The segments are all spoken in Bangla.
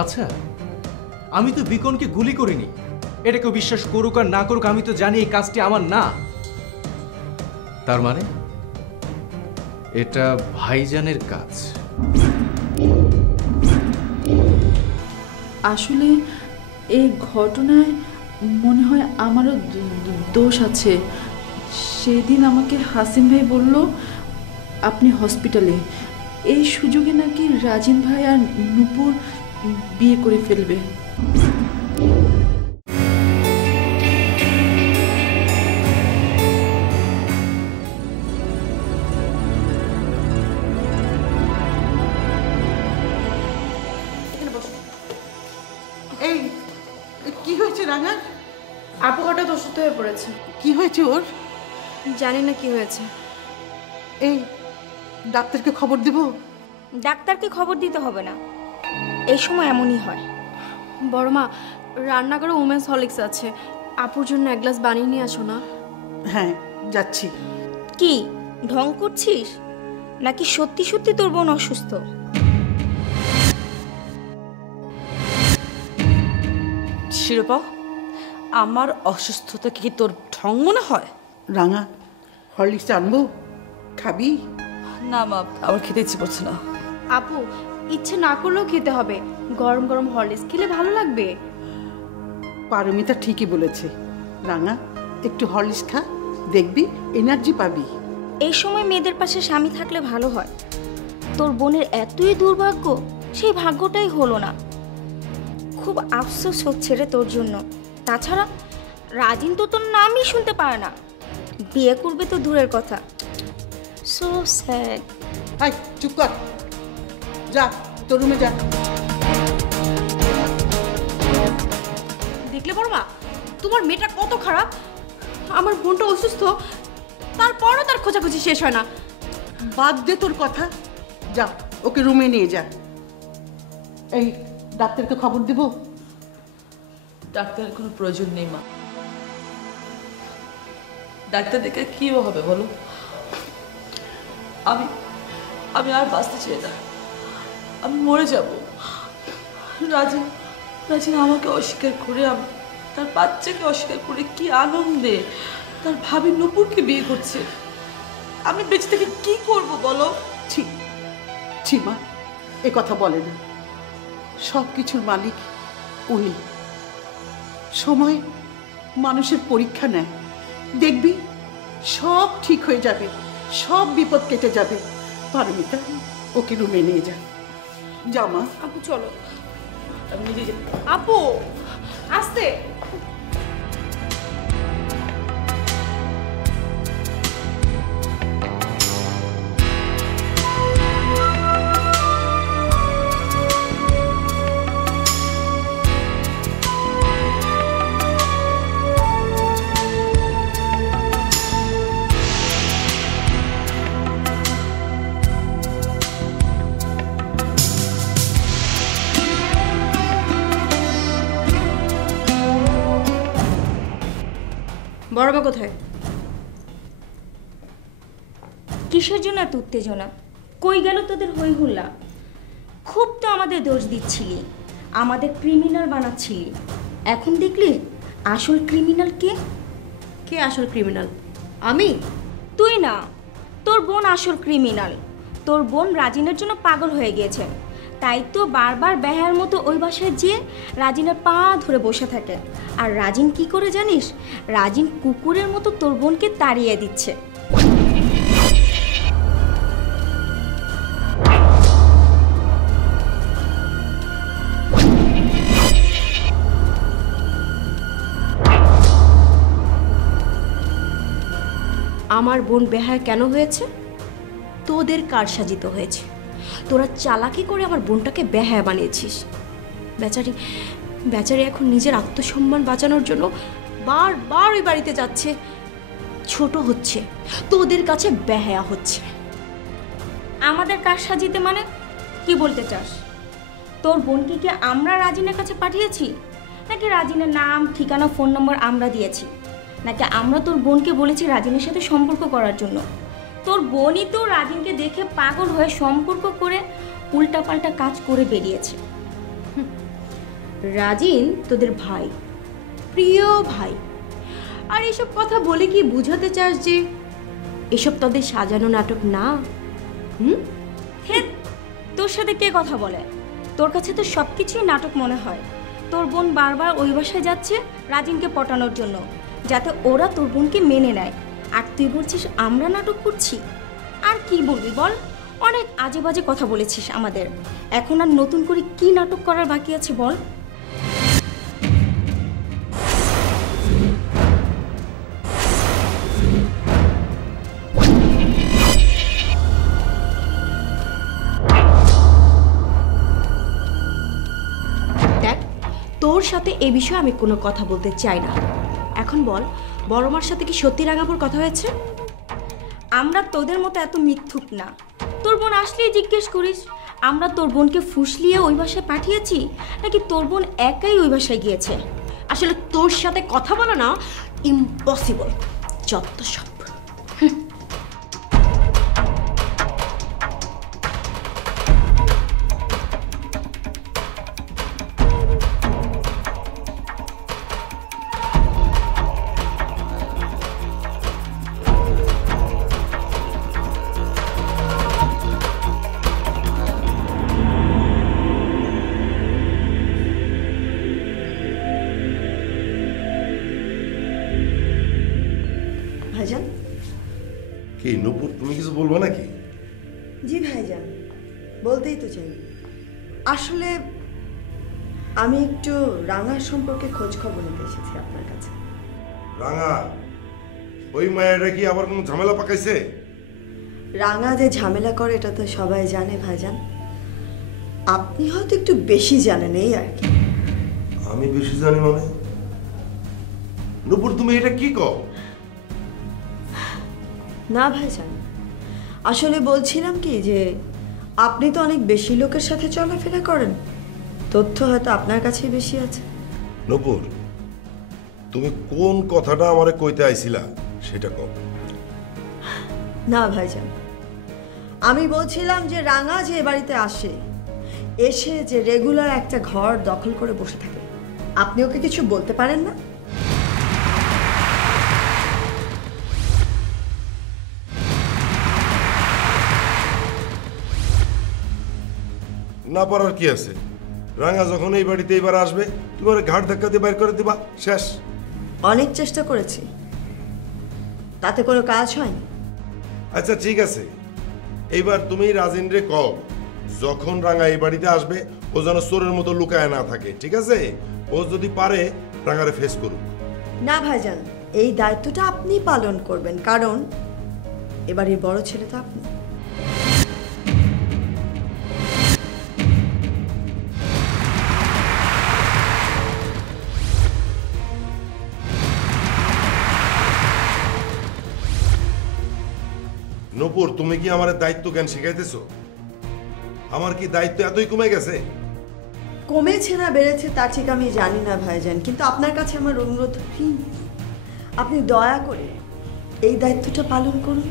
আচ্ছা, আমি তো বিকনকে গুলি করিনি। এটা কেউ বিশ্বাস করুক আর না করুক, আমি তো জানি এই কাজটি আমার না। তার মানে এটা ভাইজানের কাজ। আসলে এই ঘটনায় মনে হয় আমারও দোষ আছে। সেদিন আমাকে হাসিম ভাই বলল আপনি হসপিটালে, এই সুযোগে নাকি রাজিন ভাই আর নূপুর বিয়ে করে ফেলবে। এই কি হয়েছে রাঙা? আপু হঠাৎ অসুস্থ হয়ে পড়েছে। কি হয়েছে ওর? জানি না কি হয়েছে। এই ডাক্তারকে খবর দেব? ডাক্তারকে খবর দিতে হবে না, এই সময় এমনই হয়। বড় মা, রান্নাঘরে উমেন্স হরলিক্স আছে, আপুর জন্য এক গ্লাস বানিয়ে নিয়ে আসো না। হ্যাঁ যাচ্ছি। কি ঢং করছিস নাকি সত্যি সত্যি তোর বোন অসুস্থ? শিরোপা, আমার অসুস্থতা কি তোর ঢং মনে হয়? রাঙা, হরলিক্স আনবো? খাবি? না মা, আমার খেতে ইচ্ছে করছে না। আপু, ইচ্ছে না করলেও খেতে হবে। গরম গরম হরলিক্স খেলে ভালো লাগবে। পারমিতা ঠিকই বলেছে। রাঙা, একটু হরলিক্স খা, দেখবি এনার্জি পাবি। এই সময় মেয়েদের পাশে স্বামী থাকলে ভালো হয়। তোর বোনের এতই দুর্ভাগ্য, সেই ভাগ্যটাই হলো না। খুব আফসোস হচ্ছে রে তোর জন্য। তাছাড়া রাজিন তো তোর নামই শুনতে পারে না, বিয়ে করবে তো দূরের কথা। So sad. হাই, চুপ কর, যা তোর রুমে যা। দেখলে বড় মা, তোমার মেয়েটা কত খারাপ। আমার বোনটা অসুস্থ, তারপরও তার খোঁজাখুঁজি শেষ হয় না। বাদ দে তোর কথা, যা ওকে রুমে নিয়ে যা। এই ডাক্তারকে খবর দেব? ডাক্তারের কোনো প্রয়োজন নেই মা। ডাক্তার দেখে কি হবে বলো? আমি আমি আর বাঁচতে চাই না, আমি মরে যাব। রাজিন রাজিন আমাকে অস্বীকার করে, তার বাচ্চাকে অস্বীকার করে কি আনন্দে তার ভাবি নূপুরকে বিয়ে করছে। আমি বেঁচে থেকে কি করব বলো? ছি ছি মা, এ কথা বলে না। সব কিছুর মালিক উনি। সময় মানুষের পরীক্ষা নেয়, দেখবি সব ঠিক হয়ে যাবে, সব বিপদ কেটে যাবে। পারমিতা, ওকে রুমে নিয়ে যা। যা মা। আপু চলো। আমি নিজে আপু আস্তে। বড় মা কোথায়? কিসের জন্য এত উত্তেজনা? কই গেল তোদের হই হুল্লা? খুব তো আমাদের দোষ দিচ্ছিলি, আমাদের ক্রিমিনাল বানাচ্ছিলি। এখন দেখলি আসল ক্রিমিনাল কে? কে আসল ক্রিমিনাল? আমি? তুই না, তোর বোন আসল ক্রিমিনাল। তোর বোন রাজিনের জন্য পাগল হয়ে গিয়েছে, তাই তো বারবার বেহার মতো ওই বাসায় যেয়ে রাজিনের পা ধরে বসে থাকে। আর রাজিন কি করে জানিস? রাজিন কুকুরের মতো তোর বোনকে তাড়িয়ে দিচ্ছে। আমার বোন বেহায়া কেন হয়েছে? তোদের কারসাজিত হয়েছে। তোরা চালাকি করে আমার বোনটাকে বেহায়া বানিয়েছিস। বেচারি বেচারি এখন নিজের আত্মসম্মান বাঁচানোর জন্য বারবার ওই বাড়িতে যাচ্ছে, ছোট হচ্ছে, তোদের কাছে বেহায়া হচ্ছে। আমাদের কাজ সাজিতে মানে কি বলতে চাস? তোর বোনকে কি আমরা রাজিনের কাছে পাঠিয়েছি? নাকি রাজিনের নাম, ঠিকানা, ফোন নম্বর আমরা দিয়েছি? নাকি আমরা তোর বোনকে বলেছি রাজিনের সাথে সম্পর্ক করার জন্য? তোর বোনই তো রাজিনকে দেখে পাগল হয়ে সম্পর্ক করে উল্টাপাল্টা কাজ করে বেরিয়েছে। রাজিন তোদের ভাই, প্রিয় ভাই। আর এসব কথা বলে কি বুঝাতে চাস যে এসব তোদের সাজানো নাটক না? হে, তোর সাথে কে কথা বলে? তোর কাছে তো সব কিছুই নাটক মনে হয়। তোর বোন বারবার ওই বাসায় যাচ্ছে রাজিনকে পটানোর জন্য, যাতে ওরা তোর বোনকে মেনে নেয়। আর তুই বলছিস আমরা নাটক করছি? আর কি বলবি বল? অনেক আজে বাজে কথা বলেছিস আমাদের। এখন আর নতুন করে কি নাটক করার বাকি আছে বল? দেখ, তোর সাথে এ বিষয়ে আমি কোনো কথা বলতে চাই না। এখন বল, বড় মার সাথে কি সত্যি রাঙাবুর কথা হয়েছে? আমরা তোদের মতো এত মিথ্যুক না। তোর বোন আসলেই জিজ্ঞেস করিস আমরা তোর বোনকে ফুসলিয়ে ওই বাসায় পাঠিয়েছি, নাকি তোর বোন একাই ওই বাসায় গিয়েছে। আসলে তোর সাথে কথা বলা না ইম্পসিবল, যত সব। ভাইজান। কি নূপুর, তুমি কিছু বলবো নাকি? জি ভাইজান, বলতেই তো চাই। আসলে আমি একটু রাঙার সম্পর্কে খোঁজ খবর নিতে এসেছি আপনার কাছে। রাঙা, ওই মায়েরা কি আবার কোনো ঝামেলা পাকাইছে? রাঙা যে ঝামেলা করে এটা তো সবাই জানে ভাইজান। আপনি হয়তো একটু বেশি জানেন এই আর কি। আমি বেশি জানি মানে? নূপুর, তুমি এটা কি কও? না ভাইজান, আসলে বলছিলাম কি যে আপনি তো অনেক বেশি লোকের সাথে চলাফেরা করেন, তথ্য হয়তো আপনার কাছেই বেশি আছে। নূপুর, তুমি কোন কথাটা আমারে কইতে আইছিলা সেটা কও। না ভাইজান, আমি বলছিলাম যে রাঙা যে এ বাড়িতে আসে, এসে যে রেগুলার একটা ঘর দখল করে বসে থাকে, আপনি ওকে কিছু বলতে পারেন না? না পারার কি আছে? রাঙা যখন এই বাড়িতে এবার আসবে, তুমি ওর ঘাট ধাক্কা দিয়ে বাইর করে দিবা, শেষ। অনেক চেষ্টা করেছি, তাতে কোনো কাজ হয়নি। আচ্ছা ঠিক আছে, এইবার তুমি রাজিনরে কও যখন রাঙা এই বাড়িতে আসবে ও যেন চোরের মতো লুকায় না থাকে, ঠিক আছে? ও যদি পারে রাঙারে ফেস করুক। না ভাইজান, এই দায়িত্বটা আপনি পালন করবেন, কারণ এবারের বড় ছেলে তো আপনি। নূপুর, তুমি কি আমার দায়িত্ব জ্ঞান শিখাইতেছো? আমার কি দায়িত্ব এতই কমে গেছে? কমেছে না বেড়েছে তা ঠিক আমি জানি না ভাইজান, কিন্তু আপনার কাছে আমার অনুরোধ, প্লিজ আপনি দয়া করে এই দায়িত্বটা পালন করুন।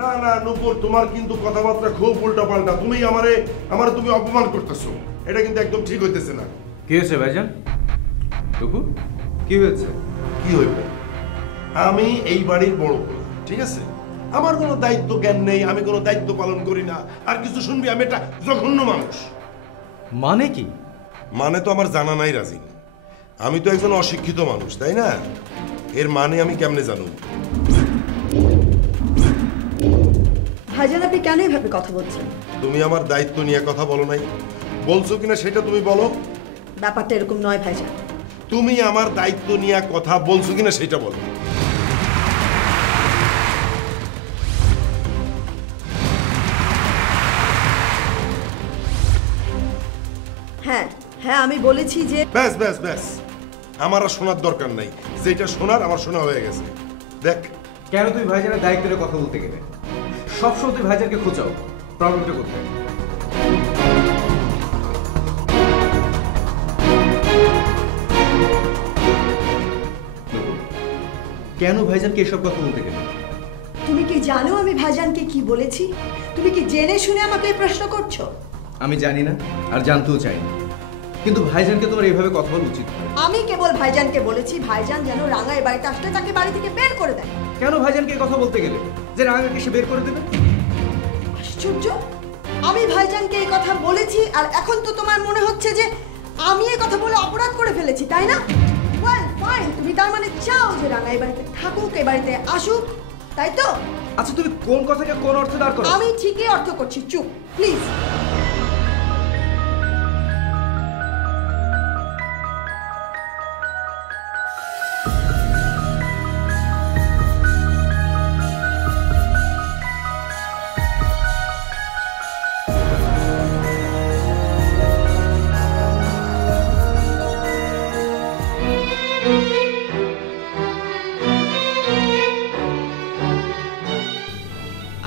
না না নূপুর, তোমার কিন্তু কথাবার্তা খুব উল্টাপাল্টা। তুমি আমারে তুমি অপমান করতেছো, এটা কিন্তু একদম ঠিক হইতেছে না। কি হয়েছে ভাইজান? টুকু, কি হয়েছে? কি হইবে? আমি এই বাড়ির বড় পোলা, ঠিক আছে? আমার কোনো দায়িত্ব জ্ঞান নেই, আমি কোনো দায়িত্ব পালন করি না। আর কিছু শুনবি, আমি একটা জঘন্য মানুষ। মানে কি? মানে তো আমার জানা নাই রাজিন। আমি তো একজন অশিক্ষিত মানুষ, তাই না? এর মানে আমি কেমনে জানু? ভাইজান, আপনি কেন এভাবে কথা বলছেন? তুমি আমার দায়িত্ব নিয়ে কথা বলো নাই, বলছো কিনা সেটা তুমি বলো। ব্যাপারটা এরকম নয় ভাইজান। তুমি আমার দায়িত্ব নিয়ে কথা বলছো কিনা সেটা বলো। হ্যাঁ হ্যাঁ, আমি বলেছি যে ব্যাস ব্যাস ব্যাস, আমার আর শোনার দরকার নাই। যেটা শোনার আমার শোনা হয়ে গেছে। দেখ, কেন তুই ভাইজানের দায়িত্বের কথা বলতে গেলে সবসময় তুই ভাইজানকে খোঁচাও? প্রবলেমটা কোথায়? কেন ভাইজানকে এসব কথা বলতে গেলে? তুমি কি জানো আমি ভাইজানকে কি বলেছি? তুমি কি জেনে শুনে আমাকে এই প্রশ্ন করছো? আমি জানি না, আর জানতেও চাই না। কিন্তু ভাইজানকে তোমার এইভাবে কথা বলা উচিত নয়। আমি কেবল ভাইজানকে বলেছি ভাইজান যেন রাঙা এ বাড়িতে আসলে তাকে বাড়ি থেকে বের করে দেয়। কেন ভাইজানকে এই কথা বলতে গেলে যে রাঙাকে সে বের করে দেবে? আশ্চর্য, আমি ভাইজানকে এই কথা বলেছি আর এখন তো তোমার মনে হচ্ছে যে আমি এই কথা বলে অপরাধ করে ফেলেছি, তাই না? ওয়েল ফাইন, তুমি তার মানে চাও যে রাঙা এই বাড়িতে থাকুক, এই বাড়িতে আসুক, তাই তো? আচ্ছা তুমি কোন কথাকে কোন অর্থে দাঁড় করো? আমি ঠিকই অর্থ করছি, চুপ প্লিজ।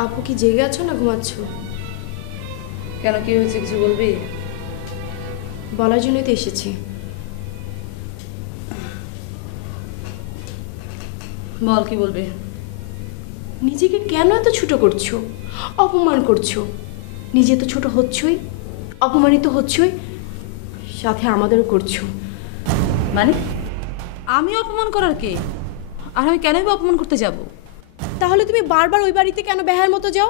আপু কি জেগে আছো না ঘুমাচ্ছ? কেন, কি হয়েছে, কিছু বলবি? বলার জন্যই তো এসেছি। বল, কি বলবি? নিজেকে কেন এত ছোট করছো, অপমান করছো? নিজে তো ছোট হচ্ছই, অপমানিত হচ্ছই, সাথে আমাদেরও করছো। মানে আমি অপমান করার কে? আর আমি কেনই বা অপমান করতে যাব? তাহলে তুমি বারবার ওই বাড়িতে কেন বেহার মতো যাও?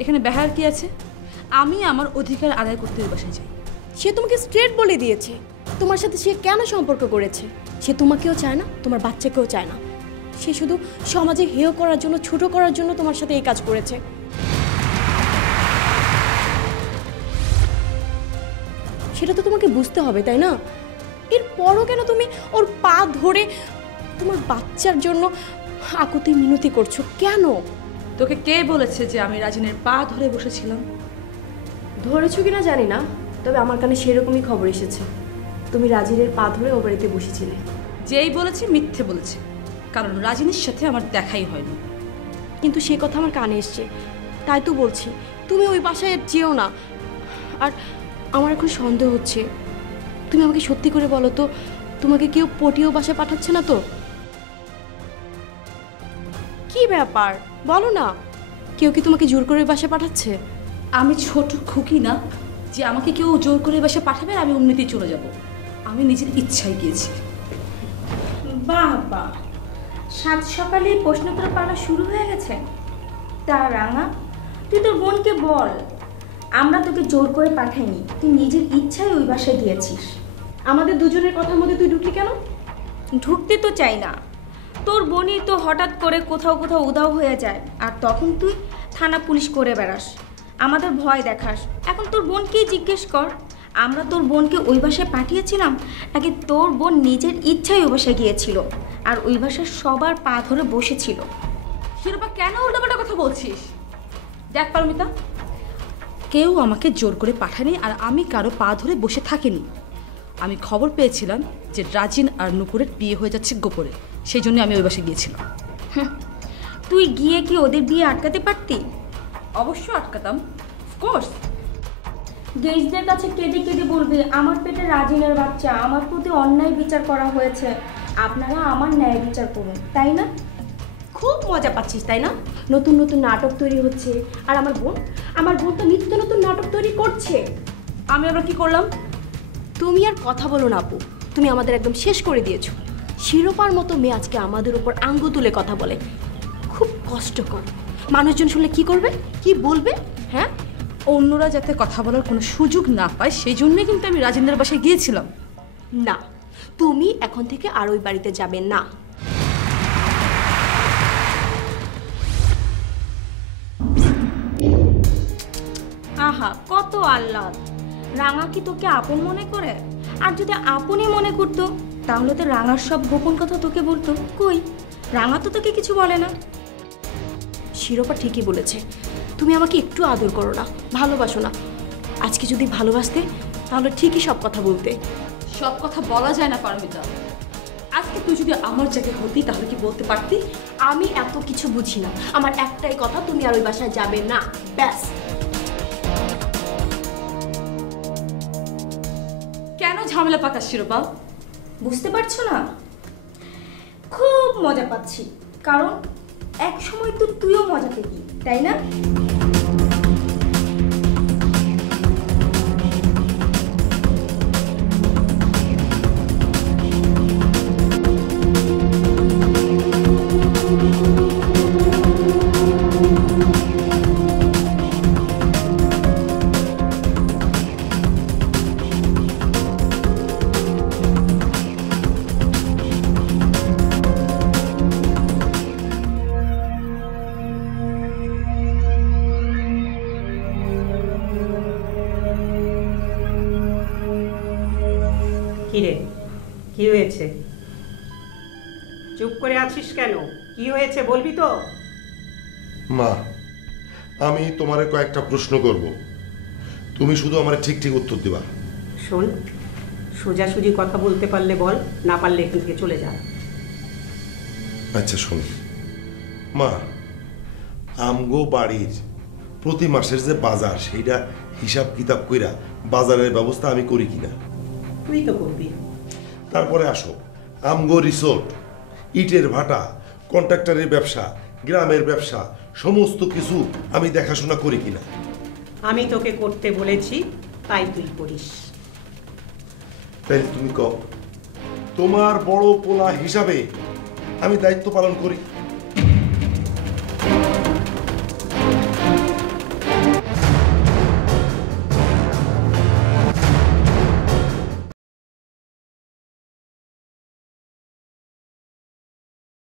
এখানে বেহার কি আছে? আমি আমার অধিকার আদায় করতে ওই বাসায় যাই। সে তোমাকে স্ট্রেট বলে দিয়েছে তোমার সাথে সে কেন সম্পর্ক করেছে। সে তোমাকেও চায় না, তোমার বাচ্চাকেও চায় না। সে শুধু সমাজে হেয় করার জন্য, ছোট করার জন্য তোমার সাথে এই কাজ করেছে। সেটা তো তোমাকে বুঝতে হবে, তাই না? এরপরও কেন তুমি ওর পা ধরে তোমার বাচ্চার জন্য আকুতি মিনতি করছো কেন? তোকে কে বলেছে যে আমি রাজিনের পা ধরে বসেছিলাম? ধরেছো কিনা জানি না, তবে আমার কানে সেরকমই খবর এসেছে তুমি রাজিনের পা ধরে ও বাড়িতে বসেছিলে। যেই বলেছে মিথ্যে বলেছে, কারণ রাজিনীর সাথে আমার দেখাই হয়নি। কিন্তু সে কথা আমার কানে এসছে, তাই তো বলছি তুমি ওই বাসায় যেও না। আর আমার এখন সন্দেহ হচ্ছে, তুমি আমাকে সত্যি করে বলো তো, তোমাকে কেউ পটিও বাসায় পাঠাচ্ছে না তো? কি ব্যাপার বলো না, কেউ কি তোমাকে জোর করে বাসায় পাঠাচ্ছে? আমি ছোট খুকি না যে আমাকে কেউ জোর করে বাসা পাঠাবে আর আমি এমনিতেই চলে যাব। আমি নিজের ইচ্ছায় গিয়েছি। বাহ বাহ, সাত সকালেই প্রশ্নোত্তর পাওয়া শুরু হয়ে গেছে। তা রাঙা, তুই তোর বোনকে বল, আমরা তোকে জোর করে পাঠাইনি, তুই নিজের ইচ্ছায় ওই বাসায় গিয়েছিস। আমাদের দুজনের কথার মধ্যে তুই ঢুকলি কেন? ঢুকতে তো চাই না, তোর বোনই তো হঠাৎ করে কোথাও কোথাও উধাও হয়ে যায়, আর তখন তুই থানা পুলিশ করে বেড়াস, আমাদের ভয় দেখাস। এখন তোর বোনকেই জিজ্ঞেস কর, আমরা তোর বোনকে ওই বাসায় পাঠিয়েছিলাম নাকি তোর বোন নিজের ইচ্ছায় ওই বাসায় গিয়েছিল আর ওই বাসায় সবার পা ধরে বসেছিল? শিরোপা, কেন উল্টাপাল্টা কথা বলছিস? দেখ পারমিতা, কেউ আমাকে জোর করে পাঠায়নি আর আমি কারো পা ধরে বসে থাকিনি। আমি খবর পেয়েছিলাম যে রাজিন আর নুপুরের বিয়ে হয়ে যাচ্ছে গোপরে, সেই জন্য আমি ওই বাসায় গিয়েছিলাম। তুই গিয়ে কি ওদের বিয়ে আটকাতে পারতি? অবশ্যই আটকাতাম, অফকোর্স। গেস্টদের কাছে কেঁদে কেঁদে বলবে, আমার পেটে রাজিনের বাচ্চা, আমার প্রতি অন্যায় বিচার করা হয়েছে, আপনারা আমার ন্যায় বিচার করুন, তাই না? খুব মজা পাচ্ছিস তাই না? নতুন নতুন নাটক তৈরি হচ্ছে, আর আমার বোন তো নিত্য নতুন নাটক তৈরি করছে। আমি আবার কি করলাম? তুমি আর কথা বলো না আপু, তুমি আমাদের একদম শেষ করে দিয়েছো। শিরোপার মতো মেয়ে আজকে আমাদের উপর আঙ্গু তুলে কথা বলে, খুব কষ্টকর। মানুষজন শুনলে কি করবে, কি বলবে? হ্যাঁ, অন্যরা যাতে কথা বলার কোনো সুযোগ না পায় সেই জন্যই কিন্তু আমি রাজেন্দ্রের বাসায় গিয়েছিলাম। না, তুমি এখন থেকে আর ওই বাড়িতে যাবে না। আহা, কত আহ্লাদ! রাঙা কি তোকে আপন মনে করে? আর যদি আপনই মনে করতো তাহলে তো রাঙার সব গোপন কথা তোকে বলতো। কই, রাঙা তো তোকে কিছু বলে না। শিরোপা ঠিকই বলেছে, তুমি আমাকে একটু আদর করো না, ভালোবাসো না। আজকে যদি ভালোবাসতে তাহলে ঠিকই সব কথা বলতে। সব কথা বলা যায় না পারমিতা। আজকে তুই যদি আমার জায়গায় হতি তাহলে কি বলতে পারতি? আমি এত কিছু বুঝি না, আমার একটাই কথা, তুমি আর ওই বাসায় যাবে না, ব্যাস। কেন ঝামেলা পাকাস শিরোপা? বুঝতে পারছো না? খুব মজা পাচ্ছি, কারণ এক সময় তো তুইও মজা পেতি, তাই না? কিরে, কি হয়েছে? চুপ করে আছিস কেন? কি হয়েছে বলবি তো? মা, আমি তোমারে কয়েকটা প্রশ্ন করব, তুমি শুধু আমার ঠিক ঠিক উত্তর দিবা। শোন, সোজাসুজি কথা বলতে পারলে বল, না পারলে এখান থেকে চলে যা। আচ্ছা শোন মা, আমগো বাড়ির প্রতি মাসের যে বাজার, সেইটা হিসাব কিতাব কইরা বাজারের ব্যবস্থা আমি করি কিনা? তুই তো করবি। তারপরে আসো, আমগো রিসোর্ট, ইটের ভাটা, কন্ট্রাক্টরের ব্যবসা, গ্রামের ব্যবসা, সমস্ত কিছু আমি দেখাশোনা করি কিনা? আমি তোকে করতে বলেছি, তাই তুই করিস। তাই তুমি কও, তোমার বড় পোলা হিসাবে আমি দায়িত্ব পালন করি।